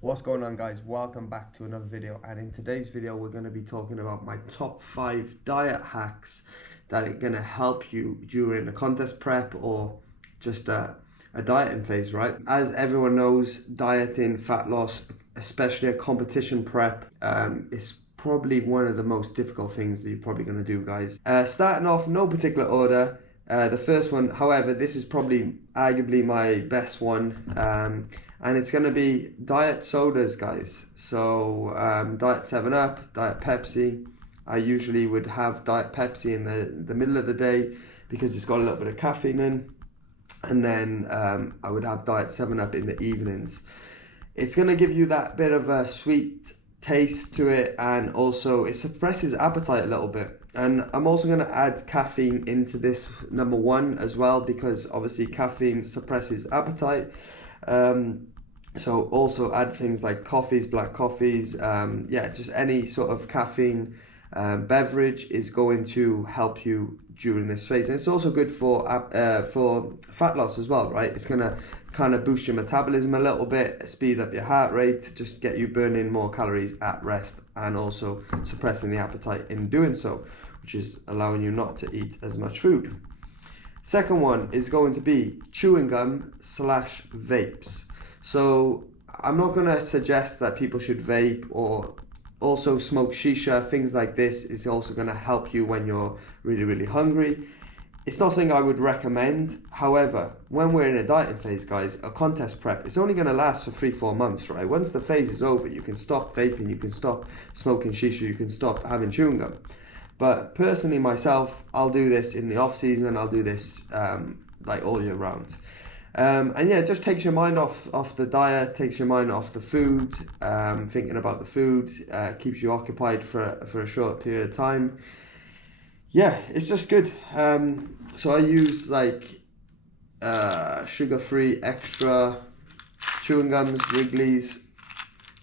What's going on, guys? Welcome back to another video, and in today's video we're going to be talking about my top 5 diet hacks that are going to help you during a contest prep or just a dieting phase, right? As everyone knows, dieting, fat loss, especially a competition prep, is probably one of the most difficult things that you're probably going to do, guys. Starting off, no particular order. The first one, however, this is probably arguably my best one, and it's going to be diet sodas, guys. So diet 7-Up, diet Pepsi. I usually would have diet Pepsi in the middle of the day because it's got a little bit of caffeine in, and then I would have diet 7-Up in the evenings. It's going to give you that bit of a sweet taste to it, and also it suppresses appetite a little bit. And I'm also going to add caffeine into this number one as well, because obviously caffeine suppresses appetite. So also add things like coffees, black coffees, just any sort of caffeine beverage is going to help you during this phase. And it's also good for fat loss as well, right? It's going to kind of boost your metabolism a little bit, speed up your heart rate, just get you burning more calories at rest, and also suppressing the appetite in doing so, which is allowing you not to eat as much food. Second one is going to be chewing gum / vapes. So I'm not going to suggest that people should vape or also smoke shisha. Things like this is also going to help you when you're really, really hungry. It's not something I would recommend. However, when we're in a dieting phase, guys, a contest prep, it's only going to last for 3-4 months, right? Once the phase is over, you can stop vaping, you can stop smoking shisha, you can stop having chewing gum. But personally, myself, I'll do this in the off season. I'll do this like all year round. And yeah, it just takes your mind off the diet, takes your mind off the food, thinking about the food, keeps you occupied for a short period of time. Yeah, it's just good. So I use like sugar-free extra chewing gums, Wrigley's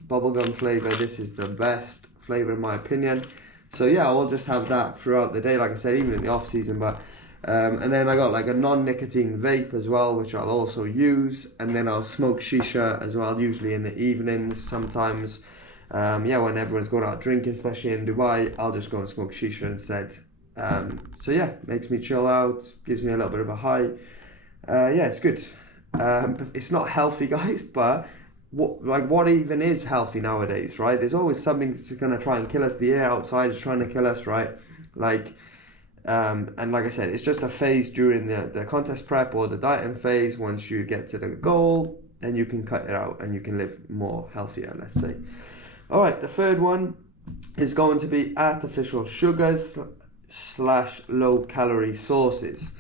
bubblegum flavor. This is the best flavor in my opinion. So yeah, I'll just have that throughout the day, like I said, even in the off season. But and then I got like a non-nicotine vape as well, which I'll also use. And then I'll smoke shisha as well, usually in the evenings sometimes. When everyone's going out drinking, especially in Dubai, I'll just go and smoke shisha instead. So yeah, makes me chill out, gives me a little bit of a high. It's good. It's not healthy, guys, but what even is healthy nowadays, right? There's always something that's going to try and kill us. The air outside is trying to kill us, right? And like I said, it's just a phase during the contest prep or the dieting phase. Once you get to the goal, then you can cut it out and you can live more healthier, let's say. All right, the third one is going to be artificial sugars / low calorie sources.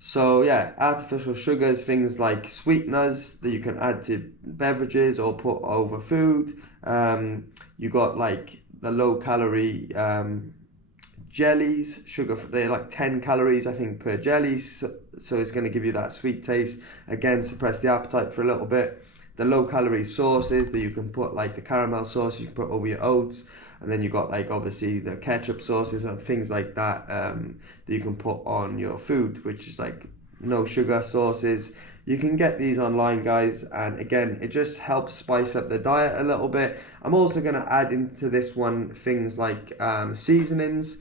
So yeah, artificial sugars, things like sweeteners that you can add to beverages or put over food. You got like the low calorie jellies, they're like 10 calories I think per jelly, so it's going to give you that sweet taste, again suppress the appetite for a little bit. The low calorie sauces that you can put, like the caramel sauce you can put over your oats, and then you got like obviously the ketchup sauces and things like that that you can put on your food, which is like no sugar sauces. You can get these online, guys, and again it just helps spice up the diet a little bit. I'm also going to add into this one things like seasonings.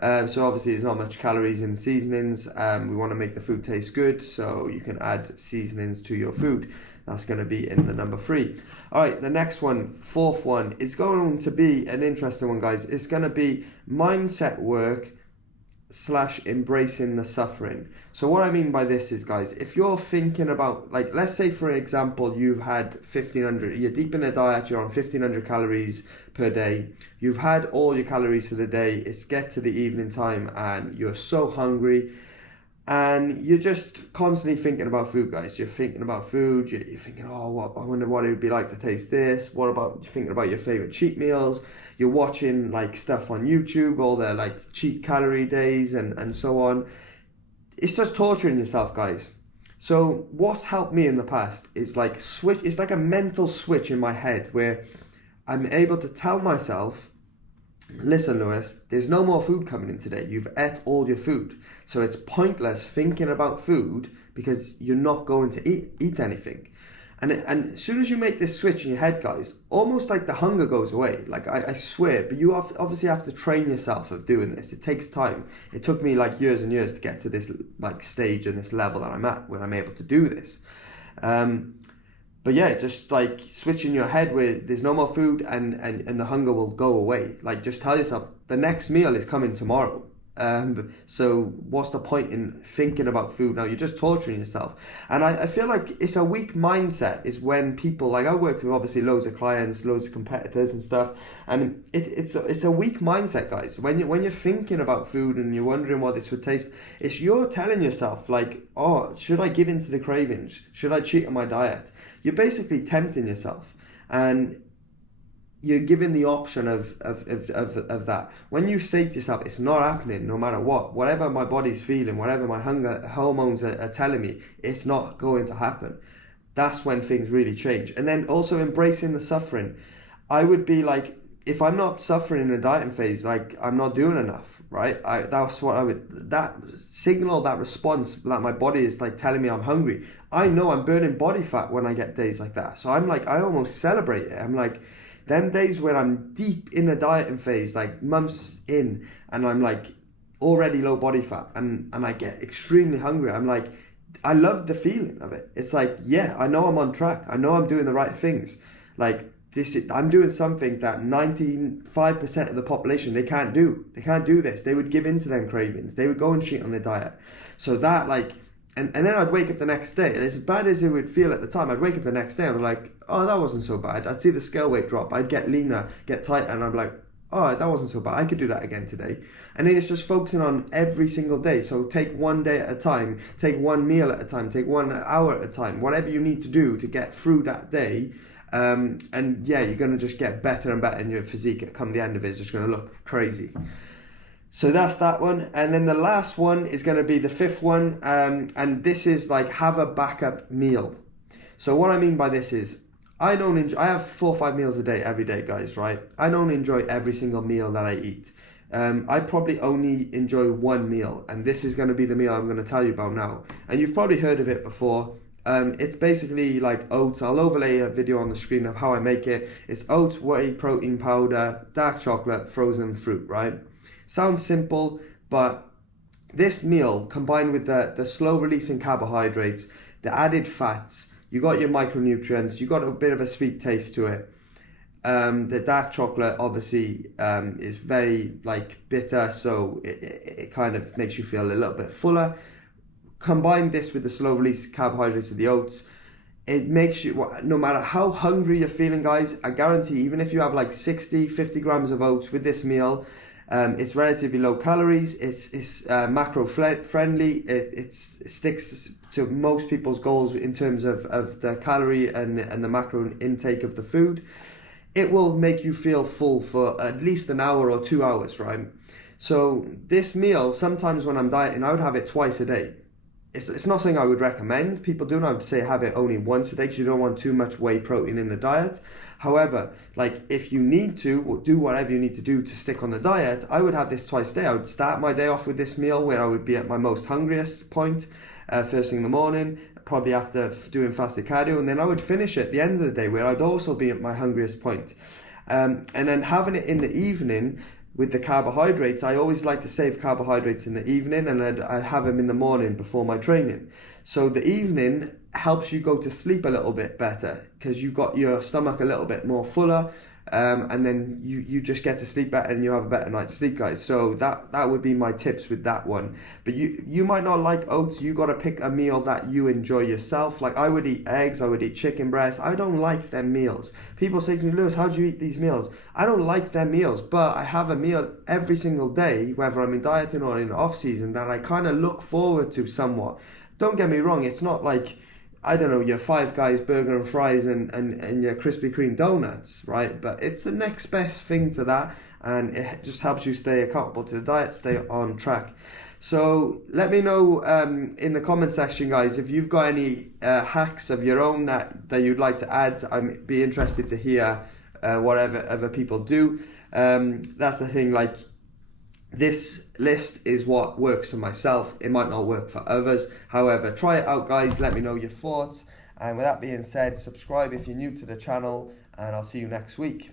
So obviously there's not much calories in seasonings. We want to make the food taste good, so you can add seasonings to your food. That's going to be in the number 3. All right, the next one, fourth one, is going to be an interesting one, guys. It's going to be mindset work / embracing the suffering. So what I mean by this is, guys, if you're thinking about, like, let's say for example you've had 1500, you're deep in the diet, you're on 1500 calories per day, you've had all your calories for the day, it's get to the evening time and you're so hungry and you're just constantly thinking about food, guys. You're thinking about food, you're thinking, oh, I wonder what it would be like to taste this. What about, you're thinking about your favorite cheat meals, you're watching like stuff on YouTube, all their like cheat calorie days and so on. It's just torturing yourself, guys. So what's helped me in the past is like it's like a mental switch in my head where I'm able to tell myself, listen, Lewis, there's no more food coming in today. You've ate all your food. So it's pointless thinking about food because you're not going to eat anything. And as soon as you make this switch in your head, guys, almost like the hunger goes away. Like I swear, but you obviously have to train yourself of doing this. It takes time. It took me like years and years to get to this like stage and this level that I'm at when I'm able to do this. But yeah, just like switching your head where there's no more food and the hunger will go away. Like just tell yourself the next meal is coming tomorrow. So what's the point in thinking about food now? You're just torturing yourself. And I feel like it's a weak mindset is when people, like I work with obviously loads of clients, loads of competitors and stuff, and it's a weak mindset, guys. When you're thinking about food and you're wondering what this would taste, it's you're telling yourself like, oh, should I give in to the cravings? Should I cheat on my diet? You're basically tempting yourself, and you're given the option of that. When you say to yourself, it's not happening no matter what, whatever my body's feeling, whatever my hunger hormones are telling me, it's not going to happen. That's when things really change. And then also embracing the suffering. I would be like, if I'm not suffering in a dieting phase, like I'm not doing enough, right? That's what I would, that signal, that response that my body is like telling me I'm hungry. I know I'm burning body fat when I get days like that. So I'm like, I almost celebrate it. I'm like, them days when I'm deep in a dieting phase, like months in, and I'm like already low body fat, and I get extremely hungry, I'm like, I love the feeling of it. It's like, yeah, I know I'm on track. I know I'm doing the right things. Like I'm doing something that 95% of the population, they can't do. They can't do this. They would give in to them cravings. They would go and cheat on their diet. So that like, and then I'd wake up the next day, and as bad as it would feel at the time, I'd wake up the next day and I'm like, oh, that wasn't so bad. I'd see the scale weight drop. I'd get leaner, get tighter, and I'm like, oh, that wasn't so bad. I could do that again today. And then it's just focusing on every single day. So take one day at a time, take one meal at a time, take 1 hour at a time, whatever you need to do to get through that day. And yeah, you're going to just get better and better in your physique. Come the end of it, it's just going to look crazy. So that's that one. And then the last one is going to be the fifth one. And this is like, have a backup meal. So what I mean by this is, I have 4 or 5 meals a day every day, guys, right? I don't enjoy every single meal that I eat. I probably only enjoy one meal, and this is going to be the meal I'm going to tell you about now. And you've probably heard of it before. It's basically like oats. I'll overlay a video on the screen of how I make it. It's oats, whey protein powder, dark chocolate, frozen fruit, right? Sounds simple, but this meal combined with the slow releasing carbohydrates, the added fats, you got your micronutrients, you got a bit of a sweet taste to it. The dark chocolate obviously is very like bitter, so it kind of makes you feel a little bit fuller. Combine this with the slow release carbohydrates of the oats, it makes you, no matter how hungry you're feeling, guys, I guarantee even if you have like 50 grams of oats with this meal, it's relatively low calories, it's macro friendly, it sticks to most people's goals in terms of the calorie and the macro intake of the food. It will make you feel full for at least an hour or 2 hours, right? So this meal, sometimes when I'm dieting, I would have it twice a day. It's not something I would recommend. People do not say have it only once a day because you don't want too much whey protein in the diet. However, like if you need to, do whatever you need to do to stick on the diet, I would have this twice a day. I would start my day off with this meal where I would be at my most hungriest point, first thing in the morning, probably after doing fasted cardio, and then I would finish at the end of the day where I'd also be at my hungriest point. And then having it in the evening, with the carbohydrates, I always like to save carbohydrates in the evening, and I'd have them in the morning before my training. So the evening helps you go to sleep a little bit better because you've got your stomach a little bit more fuller, and then you just get to sleep better and you have a better night's sleep, guys. So that would be my tips with that one. But you might not like oats. You got to pick a meal that you enjoy yourself. Like I would eat eggs, I would eat chicken breast. I don't like them meals. People say to me, Lewis, how do you eat these meals? I don't like them meals, but I have a meal every single day, whether I'm in dieting or in off season, that I kind of look forward to somewhat. Don't get me wrong, it's not like, I don't know, your Five Guys burger and fries and your Krispy Kreme donuts, right? But it's the next best thing to that, and it just helps you stay accountable to the diet, stay on track. So let me know in the comment section, guys, if you've got any hacks of your own that you'd like to add. I'd be interested to hear whatever other people do. That's the thing, like, this list is what works for myself. It might not work for others. However, try it out, guys. Let me know your thoughts. And with that being said, subscribe if you're new to the channel, and I'll see you next week.